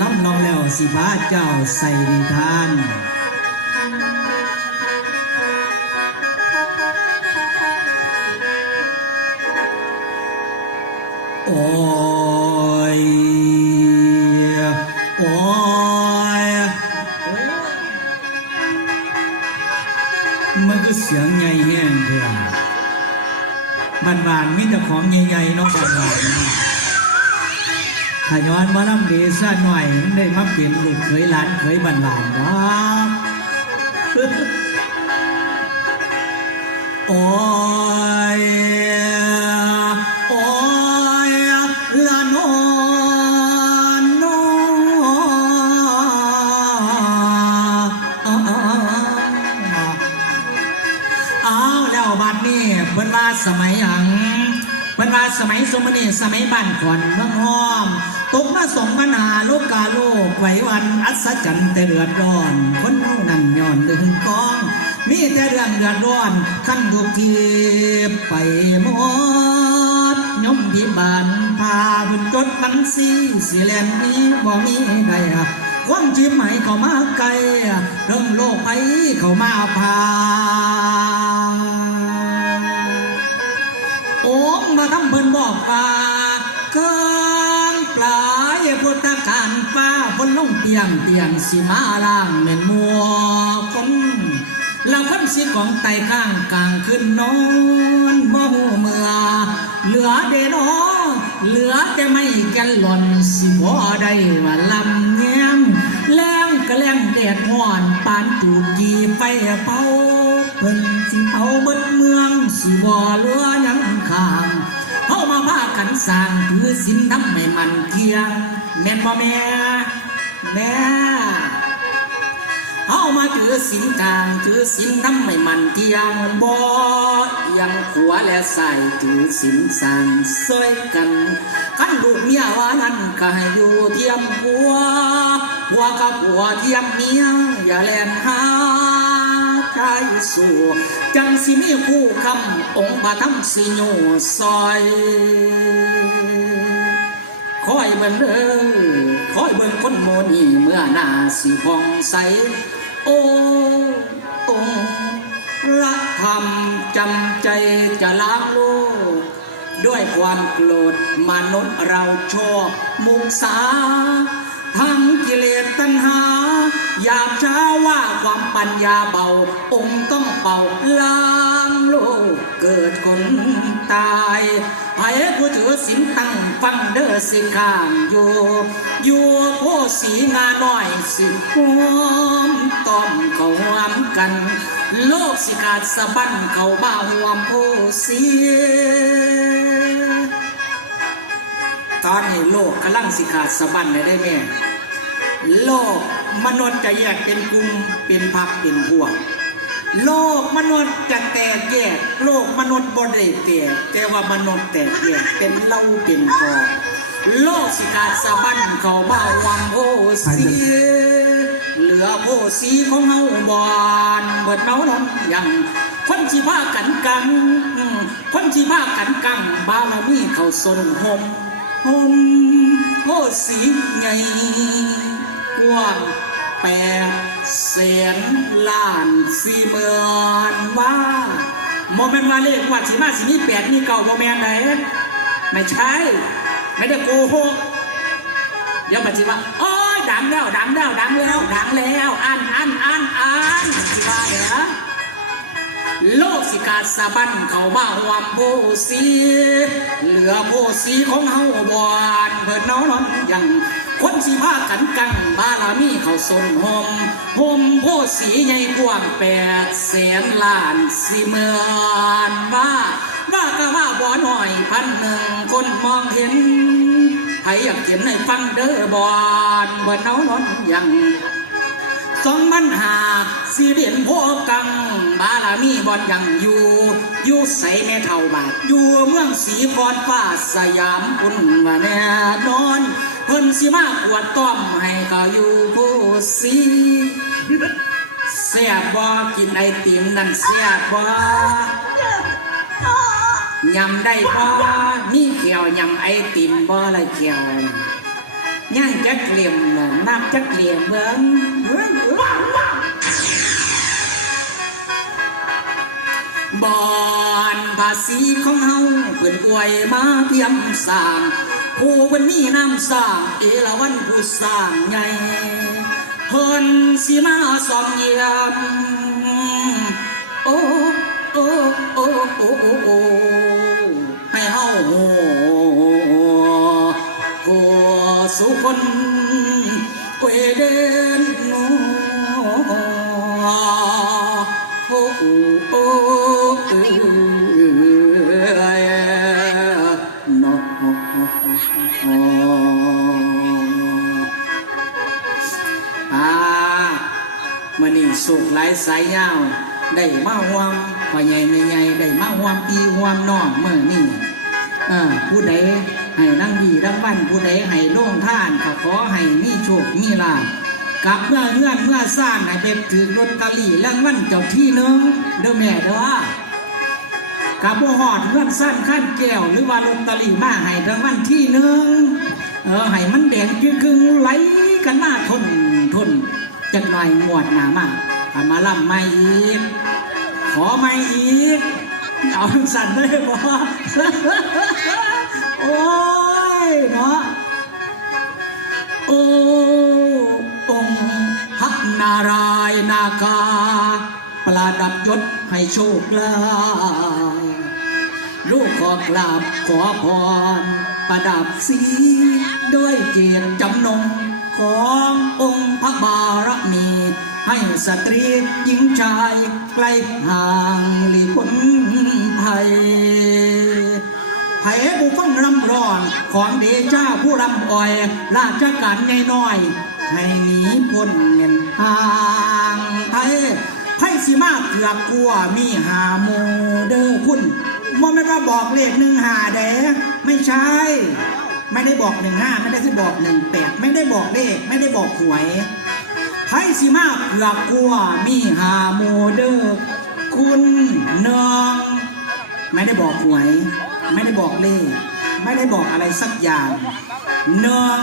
ล้ำลองแล้วสิพาเจ้าใส่นิทานโอ้ยโอ้ยมันก็เสียงใหญ่แห้งเถอะมันหวานมีแต่ของใหญ่ๆเนอกจากหวานนะ ขย้อนมาลำเดซ่าหน่อยมันได้มาเปลี่ยนลูกเคยหลานเคยบันหลานเนาะโอ้ยโอ้ยละนอนนเอาแล้วบัดนี้เพิ่นว่าสมัยหยังเพิ่นว่าสมัยสมณีสมัยบ้านก่อนเมืองห้อม ตกมาสองปัญหาโลกกาโลกไหววันอัศจรรย์แต่เดือดร้อน คนเฮานั่นย้อนดึงกอง มีแต่เรื่องเดือดร้อนขั้นทุกทีไปหมดยมพิบาลพาบุญจดบัญชีสิแลนนี้บ่มีใดอะความจีบใหม่เข้ามาไกลเรื่องโลกไปเข้ามาพาโอ้มาทำเพิ่นบอกว่าเกิ พุทธการฟ้าพนลงเตียงเตียงสิมาล่างเหม่นมัวคนเราคำสิของไตข้างกลางขึ้นนอนบ่หูเมื่อ เหลือเดนอเหลือแต่ไม่แกนหล่อนสิบ่ได้ว่าลำแง้มแรงก็แรงแดดห้อนปานจูดยีไฟเผาเพิ่นสิเอาเบิดเมืองสิบ่เหลือยังข้างเฮามาพากันสร้างถือศีลทำให้มันเที่ยง แม่นบ่แม่แม่เฮามาถือศีลกลางถือศีลทำให้มันที่ยงบ่ยังขัวและใส่ถือศีลสร้างซอยกันคันลูกเมียว่านั้นก็ให้อยู่เทียมผัวผัวกับผัวเทียมเมียอย่าแล่นหาชายสู่จังสิมีคู่คำองค์บาทำสิโยซอย คอยเบิ่งเด้อคอยเบิ่งคนโมนีเมื่อหน้าสิพองใส โอ้องค์ละธรรมจำใจจะล้างโลก ด้วยความโกรธมนุษย์เราชอบมุกสาทั้งกิเลสตัณหา อยากช้าว่าความปัญญาเบา องค์ต้องเป่าล้างโลกเกิดคนตายไอ้ผู้ถือสินตั้งฟังเด้อสิข้างอยู่ อยู่โพสีงาน้อยสิหวมต้อมเขาหวมกัน โลกสิขาดสะบั้นเขาบ้าหวมโพสีตอนนี้โลกกำลังสิขาดสะบั้นเลยได้แม่โลก มนุษย์จะแยกเป็นกลุ่มเป็นพักเป็นพวก โลกมนุษย์จะแตกแยก โลกมนุษย์บริแตกแต่ว่ามนุษย์แตกแยกเป็นเล่าเป็นกอโลกสิขาดสะบันเขาบ้าวังโอสีเหลือโพสีของเฮาบอนเบิดเมาลำยังคนสิพากันกังคนสิพากันกังบามามีเขาสนหมหมโพสีใหญ่กว้าง แปดแสนล้านสี่หมื่นว่าโมเมนต์ว่าเลขว่าสีมาสีนี้แปดนี่เก่าโมเมนต์ไหนไม่ใช่ ไม่ได้โกหกเดี๋ยวมาจีว่าโอ้ยดังแล้วดังแล้วดังแล้วดังแล้วอันอันอันอันจีว่าเนี่ยโลกสิกาสะบันเข้ามาหวมโพสีเหลือโพสีของเฮาบอนเพิ่นเนานอนยัง คนสิพากันกังบารมีเขาสนหมหมโพสีใหญ่กว้างแปดแสนล้านสี่หมื่นว่าว่าก็ว่าบ่หน่อยพันหนึ่งคนมองเห็นใครอยากเขียนให้ฟังเด้อบอนเพิ่นเนานอนยังสองมันหาสีเดียนพวกกัง บารมีบอดยังอยู่ อยู่ใส่แม่เท่าบาทอยู่เมืองสีกรฟ้าสยามคุณว่าแน่ สิมากวดต้อมให้ก็อยู่ผู้สีเสียบ่กินไอติมนั่นเสียบ่ยำได้บ่มีเขียวยำไอติมบ่ไรเขียวนย่างจักเหลี่ยมน่ะนับจักเหลี่ยมเบิ่งเบิ่งว้าวว้าวบอนภาษีของเฮาเพิ่นอวยมาเทียมสร้าง ผู้วันนมีน้ำสร้าง เอราวันผู้สร้างไงเพิ่นสีมาสองเยี่ยมโอ้โอ้โอ้โอ้โอ้โอ้ให้เฮาโอ้โอ้สุคนายสายยาว ได้มาห่วมพ่อใหญ่แม่ใหญ่ได้มาห่วมพี่ห่วมน้องเมื่อนี่อ่าผู้ใดให้นั่งดีดังบ้านผู้ใดให้โล่งท่านก็ขอให้มีโชคมีลาภกลับเมื่อเงื่อนเมื่อซ่านให้เป็นถือลอตเตอรี่รางวัลเจ้าที่นึงเด้อแม่เด้อกับบ่หอดเงื่อนสั้นขั้นแก้วหรือว่าลอตเตอรี่มาให้รางวัลที่นึงเออให้มันแดงจึงครึ่งไหลกันมาทนทนจักหน่อยงวดหนามา ทำมาล่ำไม่อีก ขอไม่อีก เอาสั่นได้บ่โอ้ยเนาะโอ้องค์พระนารายณ์นาคาประดับยศให้โชคลาภลูกขอกราบขอพร ประดับสีด้วยเกียรติจำนงขององค์พระบารมี ให้สตรีหญิงชายไกลห่างหลีพ้นภัยไผ่บุฟังรำร้อนของเดชาผู้รำอ่อย ราชการใหญ่น้อย ให้หนีพ้นเงินห่างไผ่ไผ่สิมาเกือกกลัวมีหาโมเดอร์คุณมันไม่ว่าบอกเลขหนึ่งหาแดไม่ใช่ ไม่ได้บอกหนึ่งห้าไม่ได้ที่บอกหนึ่งแปดไม่ได้บอกเลข ไม่ได้บอกหวย ไพ่สิมาเกือกกลัวมีหาโมเดอร์คุณเนืองไม่ได้บอกหวย ไม่ได้บอกเลขไม่ได้บอกอะไรสักอย่างเนือง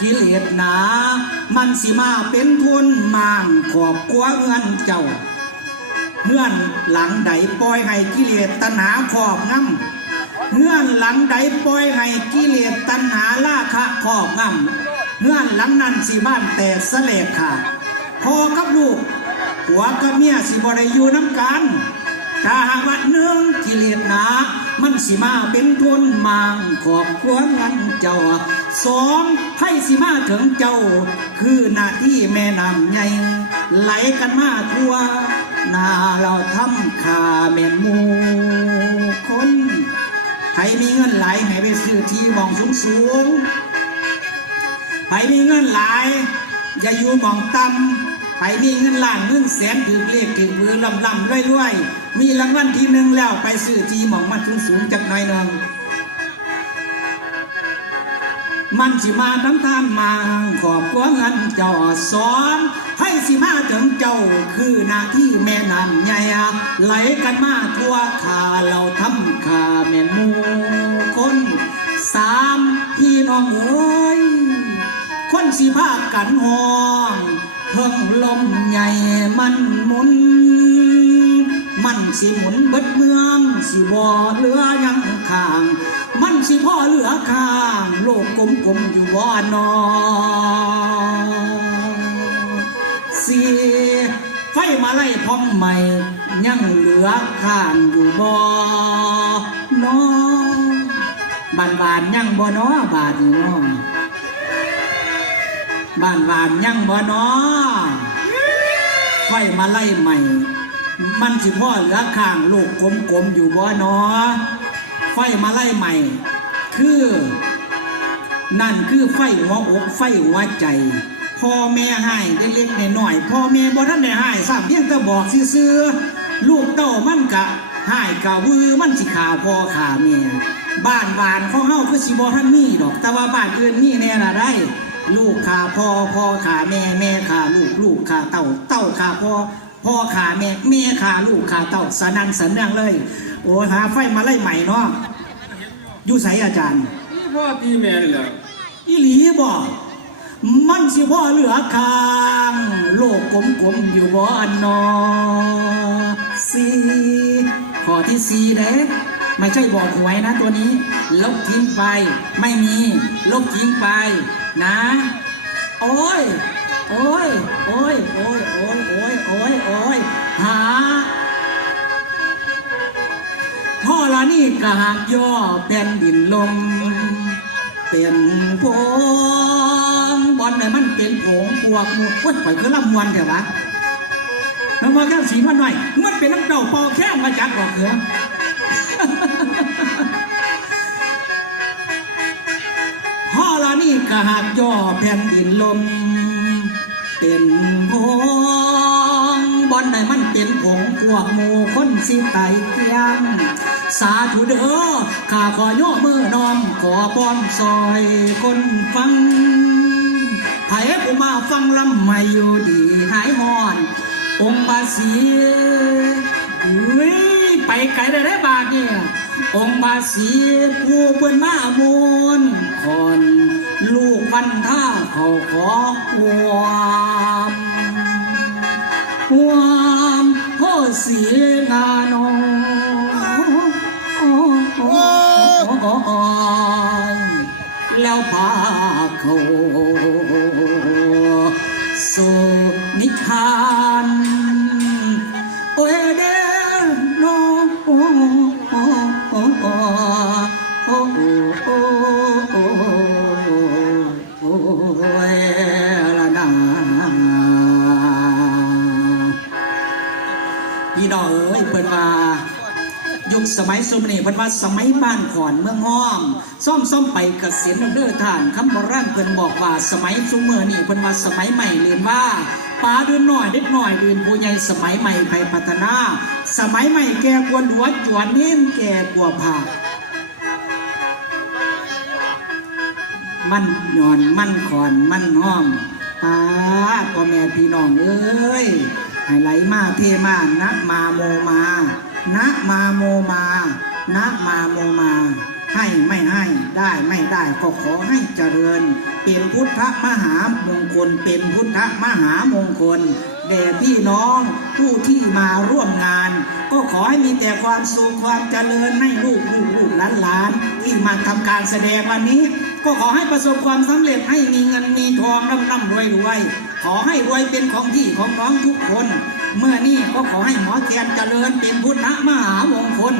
กิเลสหนา มันสิมาเป็นทุนมางขอบกลัวเงินเจ้าเงื่อนหลังใดปล่อยให้กิเลสตัณหาครอบงำเงื่อนหลังใดปล่อยให้กิเลสตัณหาล่าคะครอบงำ เงื่อนหลังนั้นสิบ้านแตกสเลกขาดพอกับลูกผัวกับเมียสิบริยูน้ำกัน ถ้าหากว่าหนึ่งกิเลสหนา มันสิมาเป็นทุนมางขอบควงันเจ้าสองให้สิมาถึงเจ้า คือหน้าที่แม่นำใหญ่ไหลกันมาทั่วนาเราทำขาแม่นมูคนใครมีเงินไหลายให้ไปซื้อที่มองสูงสูง ไปมีเงินหลาย อย่าอยู่หมองต่ำไปมีเงินล้านเงินแสนถือเลขถือมือลำลำรวยรวยมีรางวัลที่หนึ่งแล้วไปซื้อที่หมองมันสูงสูงจักหน่อยนึ่งมันสิมาน้ำทานมาขอบกลัวเงินเจ้าสอนให้สิมาถึงเจ้าคือหน้าที่แม่น้ำใหญ่ไหลกันมาทั่วขาเราทำขาแม่นมูคนสามพี่น้องเอ้ย คนสิพากันห้องเพิ่งลมใหญ่มันหมุน มันสิหมุนเบิดเมืองสิบ่เหลือยังข้าง มันสิพ่อเหลือข้าง โลกกลมๆอยู่บ่อนอสีไฟมาไล่พร้อมใหม่ยังเหลือข้างอยู่บ่นอบานบานยังบ่นอบาดนี่น้อง บ้านหวานยังบ่นอไฟมาไล่ใหม่ มันสิพ่อเหลือข้างลูกกลมๆอยู่บ่นอไฟมาไล่ใหม่ คือ นั่นคือไฟหัวอกไฟหัวใจพ่อแม่ให้เล็กๆน้อยๆพ่อแม่บ่ทันได้ให้ทราบเพียงแต่บอกซื่อๆลูกเต้ามันกะให้กะวือมันสิขาพ่อขาแม่บ้านหวานของเฮาคือสิบ่ทันมีดอก แต่ว่าบ้านอื่นมีแน่ละได้ ลูกขาพ่อพ่อขาแม่แม่ขาลูกลูกขาเต้าเต้าขาพ่อพ่อขาแม่แม่ขาลูกขาเต้าสนันสนเนืองเลย โอ้หาไฟมาไล่ใหม่เนาะอยู่ไสอาจารย์นี่พ่อตีแม่นี่แหละอีหลีบ่มันสิพ่อเหลือคางโลกกลมๆอยู่บ่อนนอสีขอที่สีเด้ ไม่ใช่บอกหวยนะตัวนี้ ลบทิ้งไป ไม่มี ลบทิ้งไป นะ โอ้ย โอ้ย โอ้ย โอ้ย โอ้ย โอ้ย โอ้ย โอ้ย หา พ่อละนี่กะหากย่อแผ่นดินลม เป็นพงบอลไหนมันเป็นผงพวกหมูโอ้ยปล่อยคือลำมวนเถอะวะแล้วมาแค่สีมันหน่อยมันเป็นน้ำเต่าปอแค่มาจากหรอกเหรอะี่กหากย่อแผ่นดินลม เป็นพงบอลไหนมันเป็นผงพวกหมูคนสิไตเกียง สาธุเด้อข้าขอย่อมือนอมขอป้อนซอยคนฟังไผ่ผู้มาฟังลำไม่อยู่ดีหายหอน องค์บาสีเฮ้ยไปไกลได้ได้บาทเนี่ยองค์บาสีผู้เปิ้นมามูลคน ลูกวันท่าเขาขอความความพ่อเสียงานองแล้วพาเขาสู่นิทาน สมัยสมัยนี้เพิ่นว่าสมัยบ้านขอนเมืองห้อมซ่อมซ่อมไปเกษียณเด้อท่านคำโบราณเพิ่นบอกว่าสมัยซุเมื่อนี่เพิ่นว่าสมัยใหม่เรียนว่าป้าเดือนน้อยเด็กน้อยเดือนผู้ใหญ่สมัยใหม่ไปพัฒนา สมัยใหม่แก่กวนหัวจวนเน้นแก่กว่าผามันหย่อนมันขอนมันห้อมป้าพ่อแม่พี่น้องเอ้ยไหลมาเทมานักมาโมมา นะมาโมมานะมาโมมา ให้ไม่ให้ได้ไม่ได้ก็ขอให้เจริญ เป็นพุทธมหามงคล เป็นพุทธมหามงคลแด่พี่น้องผู้ที่มาร่วมงาน ก็ขอให้มีแต่ความสุขความเจริญให้ลูกลูกลูกหลานหลานที่มาทำการแสดงวันนี้ ก็ขอให้ประสบความสำเร็จให้มีเงินมีทองร่ำร่ำรวยรวยขอให้รวยเป็นของที่ของน้องทุกคน เมื่อนี้ก็ขอให้หมอ เทียนเจริญเป็นพุทธมหามงคล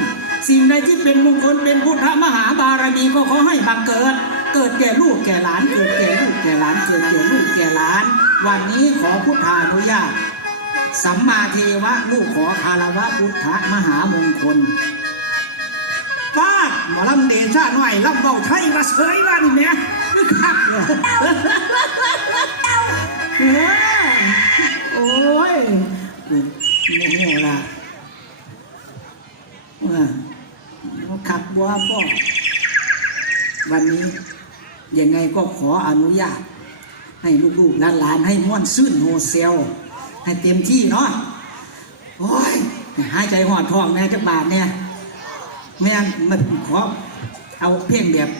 สิ่งใดที่เป็นมงคลเป็นพุทธมหาบารมีก็ขอให้บังเกิด เกิดแก่ลูกแก่หลานเกิดแก่ลูกแก่หลานเกิดแก่ลูกแก่หลาน วันนี้ขอพุทธานุญาตสัมมาเทวะลูกขอคารวะพุทธมหามงคลฟาหมอลำเดชาหน่อยลำเบาไทยมาเสยว่านี่แม่นึกคักเลยเออโอ้ย โมโหละว่าขับบัวพ่อวันนี้ยังไงก็ขออนุญาต ให้ลูกๆหลานๆให้ม่วนซื่นโฮเซล ให้เต็มที่เนาะโอ้ยหายใจหอดท้องแน่จักบาทเนี่ยแม่นมันขอเอาเพียงแบบ